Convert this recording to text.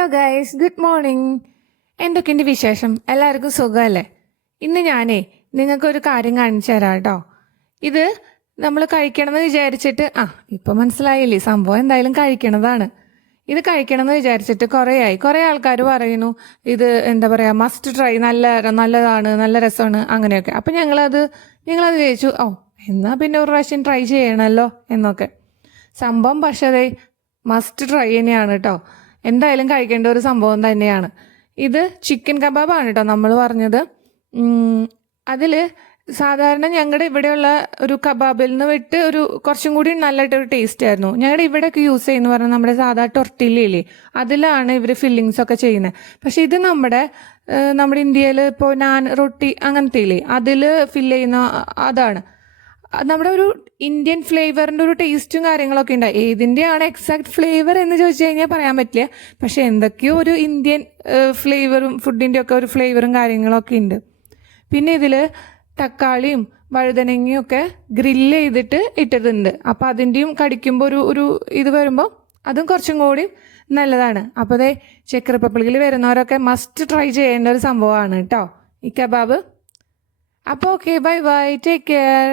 Hello guys, good morning. എന്തൊക്കെയുണ്ട് വിശേഷം? എല്ലാവർക്കും സുഖമല്ലേ? ഇന്ന് ഞാനേ നിങ്ങൾക്കൊരു കാര്യം കാണിച്ചു തരാം കേട്ടോ. ഇത് നമ്മൾ കഴിക്കണമെന്ന് വിചാരിച്ചിട്ട് ഇപ്പം മനസ്സിലായില്ലേ, സംഭവം എന്തായാലും കഴിക്കണതാണ്. ഇത് കഴിക്കണമെന്ന് വിചാരിച്ചിട്ട് കുറേ ആൾക്കാർ പറയുന്നു ഇത് എന്താ പറയുക, മസ്റ്റ് ട്രൈ, നല്ലതാണ്, നല്ല രസമാണ്, അങ്ങനെയൊക്കെ. അപ്പം ഞങ്ങളത് ചോദിച്ചു, എന്നാൽ പിന്നെ ഒരു പ്രാവശ്യം ട്രൈ ചെയ്യണമല്ലോ എന്നൊക്കെ. സംഭവം പക്ഷേ അതെ, മസ്റ്റ് ട്രൈ തന്നെയാണ് കേട്ടോ. എന്തായാലും കഴിക്കേണ്ട ഒരു സംഭവം തന്നെയാണ്. ഇത് ചിക്കൻ കബാബാണ് കേട്ടോ നമ്മൾ പറഞ്ഞത്. അതിൽ സാധാരണ ഞങ്ങളുടെ ഇവിടെയുള്ള ഒരു കബാബിൽ നിന്ന് വിട്ട് കുറച്ചും കൂടി നല്ലതായിട്ടൊരു ടേസ്റ്റ് ആയിരുന്നു. ഞങ്ങളുടെ ഇവിടെയൊക്കെ യൂസ് ചെയ്യുന്ന പറഞ്ഞാൽ നമ്മുടെ സാധാ ടൊർട്ടില്ലയില്ലേ, അതിലാണ് ഇവർ ഫില്ലിങ്സ് ഒക്കെ ചെയ്യുന്നത്. പക്ഷെ ഇത് നമ്മുടെ ഇന്ത്യയിൽ ഇപ്പോൾ നാൻ റൊട്ടി അങ്ങനത്തെ ഇല്ലേ, അതിൽ ഫില്ല് ചെയ്യുന്ന അതാണ്. നമ്മുടെ ഒരു ഇന്ത്യൻ ഫ്ലേവറിൻ്റെ ഒരു ടേസ്റ്റും കാര്യങ്ങളൊക്കെ ഉണ്ട്. ഏതിൻ്റെയാണ് എക്സാക്ട് ഫ്ലേവർ എന്ന് ചോദിച്ചു കഴിഞ്ഞാൽ പറയാൻ പറ്റില്ല. പക്ഷെ എന്തൊക്കെയോ ഒരു ഇന്ത്യൻ ഫ്ലേവറും ഫുഡിൻ്റെ ഒക്കെ ഒരു ഫ്ലേവറും കാര്യങ്ങളൊക്കെ ഉണ്ട്. പിന്നെ ഇതിൽ തക്കാളിയും വഴുതനങ്ങയും ഒക്കെ ഗ്രില്ല് ചെയ്തിട്ട് ഇട്ടിട്ടുണ്ട്. അപ്പോൾ അതിൻ്റെയും കടിക്കുമ്പോൾ ഒരു ഇത് വരുമ്പോൾ അതും കുറച്ചും കൂടി നല്ലതാണ്. അപ്പോൾ അതേ ചെക്ക് റിപ്പബ്ലിക്കിൽ വരുന്നവരൊക്കെ മസ്റ്റ് ട്രൈ ചെയ്യേണ്ട ഒരു സംഭവമാണ് കേട്ടോ ഈ കബാബ്. അപ്പോൾ okay, bye bye, take care.